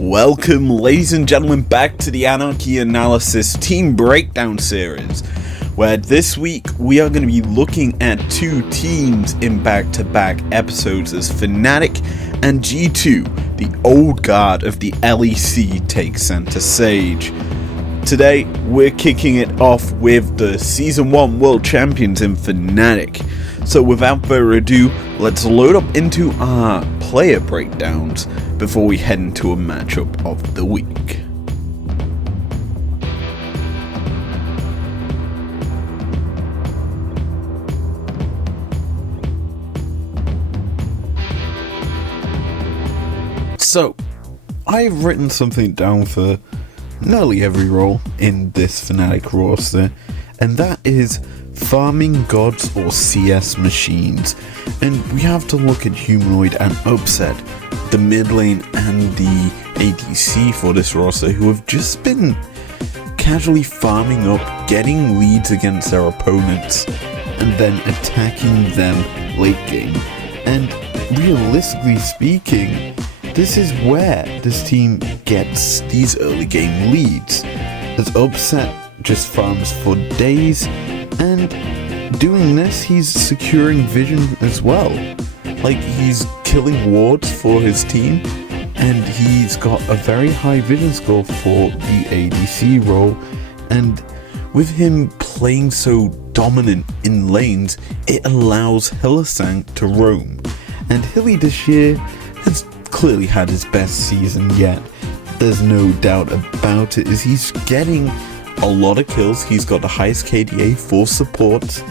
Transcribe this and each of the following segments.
Welcome, ladies and gentlemen, back to the Anarchy Analysis Team Breakdown series, where this week we are going to be looking at two teams in back-to-back episodes as Fnatic and G2, the old guard of the LEC, take center stage. Today, we're kicking it off with the Season 1 World Champions in Fnatic. So without further ado, let's load up into our player breakdowns before we head into a matchup of the week. So, I've written something down for nearly every role in this Fnatic roster, and that is farming gods or CS machines. And we have to look at Humanoid and Upset, the mid lane and the ADC for this roster, who have just been casually farming up, getting leads against their opponents, and then attacking them late game. And realistically speaking, this is where this team gets these early game leads, as Upset just farms for days, and doing this, he's securing vision as well. Like, he's killing wards for his team, and he's got a very high vision score for the ADC role, and with him playing so dominant in lanes, it allows Hylissang to roam. And Hilly this year has clearly had his best season yet. There's no doubt about it, as he's getting a lot of kills. He's got the highest KDA for supports,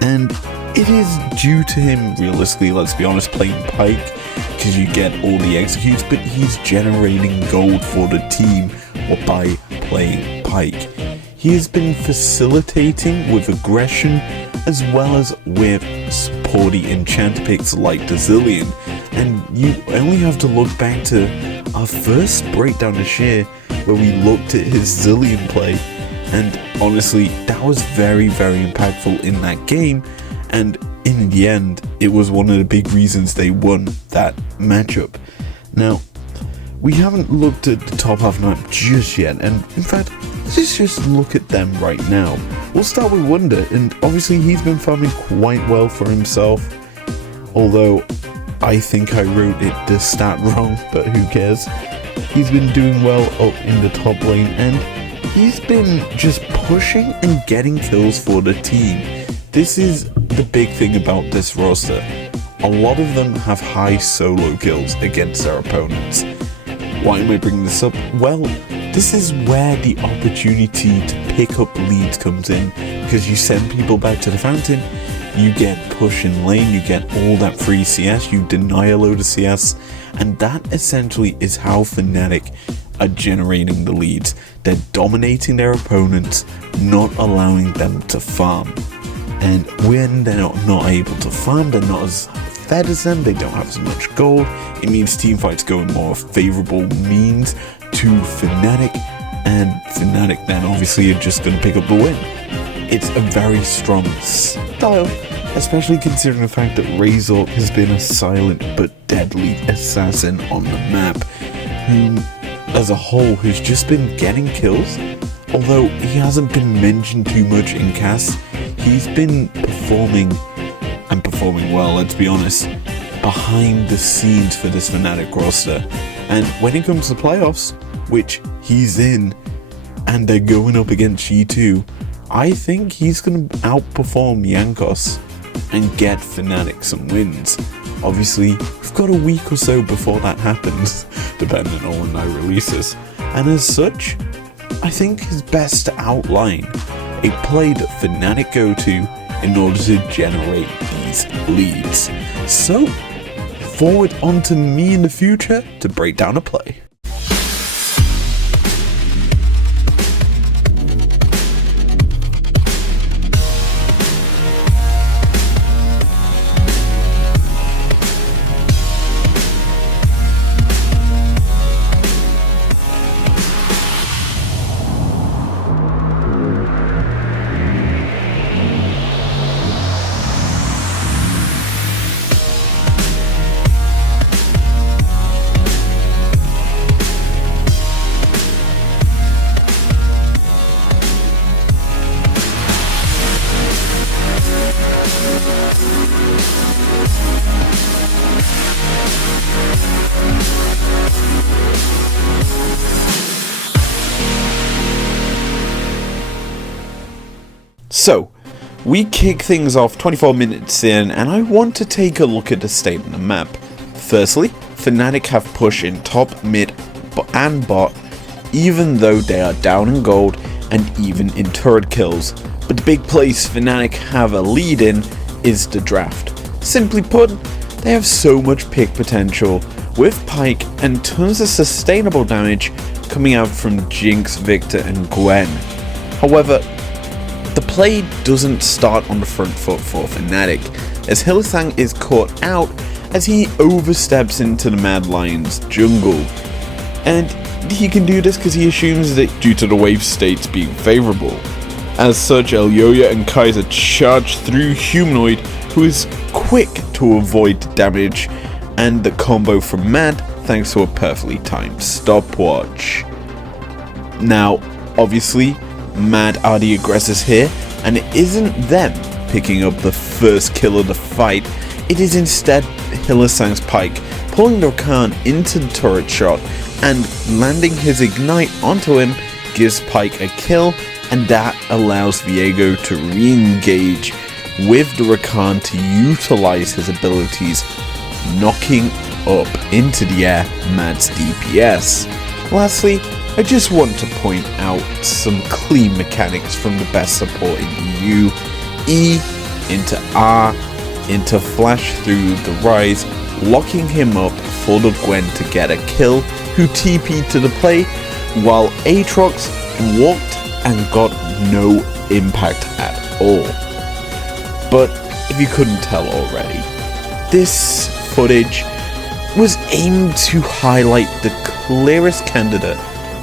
and it is due to him, realistically, let's be honest, playing Pyke, because you get all the executes, but he's generating gold for the team or by playing Pyke. He has been facilitating with aggression as well as with supporty enchanter picks like the Zillion, and you only have to look back to our first breakdown this year where we looked at his Zillion play, and honestly, that was very, very impactful in that game, and in the end, it was one of the big reasons they won that matchup. Now, we haven't looked at the top half of the map just yet, and in fact, let's just look at them right now. We'll start with Wonder, and obviously he's been farming quite well for himself, although I think I wrote the stat wrong, but who cares. He's been doing well up in the top lane, and he's been just pushing and getting kills for the team. This is the big thing about this roster. A lot of them have high solo kills against their opponents. Why am I bringing this up? Well, this is where the opportunity to pick up leads comes in, because you send people back to the fountain, you get push in lane, you get all that free CS, you deny a load of CS, and that essentially is how Fnatic are generating the leads. They're dominating their opponents, not allowing them to farm. And when they're not able to farm, they're not as fed as them, they don't have as much gold, it means teamfights go in more favourable means to Fnatic, and Fnatic then obviously are just going to pick up the win. It's a very strong style, especially considering the fact that Razor has been a silent but deadly assassin on the map, who as a whole has just been getting kills. Although he hasn't been mentioned too much in casts, he's been performing well, let's be honest, behind the scenes for this Fnatic roster. And when it comes to playoffs, which he's in, and they're going up against G2, I think he's going to outperform Jankos and get Fnatic some wins. Obviously, we've got a week or so before that happens, depending on when I releases. And as such, I think it's best to outline a play that Fnatic go to in order to generate these leads. So, forward onto me in the future to break down a play. So, we kick things off 24 minutes in, and I want to take a look at the state of the map. Firstly, Fnatic have push in top, mid, and bot, even though they are down in gold and even in turret kills. But the big place Fnatic have a lead in is the draft. Simply put, they have so much pick potential with Pyke and tons of sustainable damage coming out from Jinx, Victor and Gwen. However, the play doesn't start on the front foot for Fnatic, as Hylissang is caught out as he oversteps into the Mad Lion's jungle. And he can do this because he assumes that due to the wave states being favourable. As such, Elyoya and Kaiser charge through Humanoid, who is quick to avoid damage, and the combo from Mad thanks to a perfectly timed stopwatch. Now, obviously, Mad are the aggressors here, and it isn't them picking up the first kill of the fight, it is instead Hylissang's Pyke pulling the Rakan into the turret shot, and landing his ignite onto him gives Pyke a kill, and that allows Viego to re-engage with the Rakan to utilize his abilities, knocking up into the air Mad's DPS. Lastly, I just want to point out some clean mechanics from the best support in EU. E into R into flash through the rise, locking him up for the Gwen to get a kill, who TP'd to the play, while Aatrox walked and got no impact at all. But if you couldn't tell already, this footage was aimed to highlight the clearest candidate,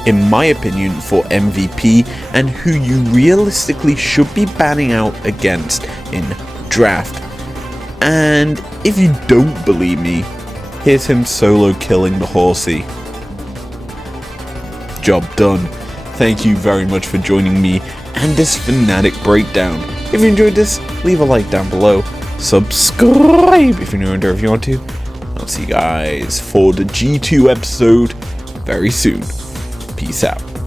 in my opinion, for MVP and who you realistically should be banning out against in draft. And if you don't believe me, here's him solo killing the horsey. Job done. Thank you very much for joining me and this Fnatic breakdown. If you enjoyed this, leave a like down below. Subscribe if you're new and if you want to. I'll see you guys for the G2 episode very soon. Peace out.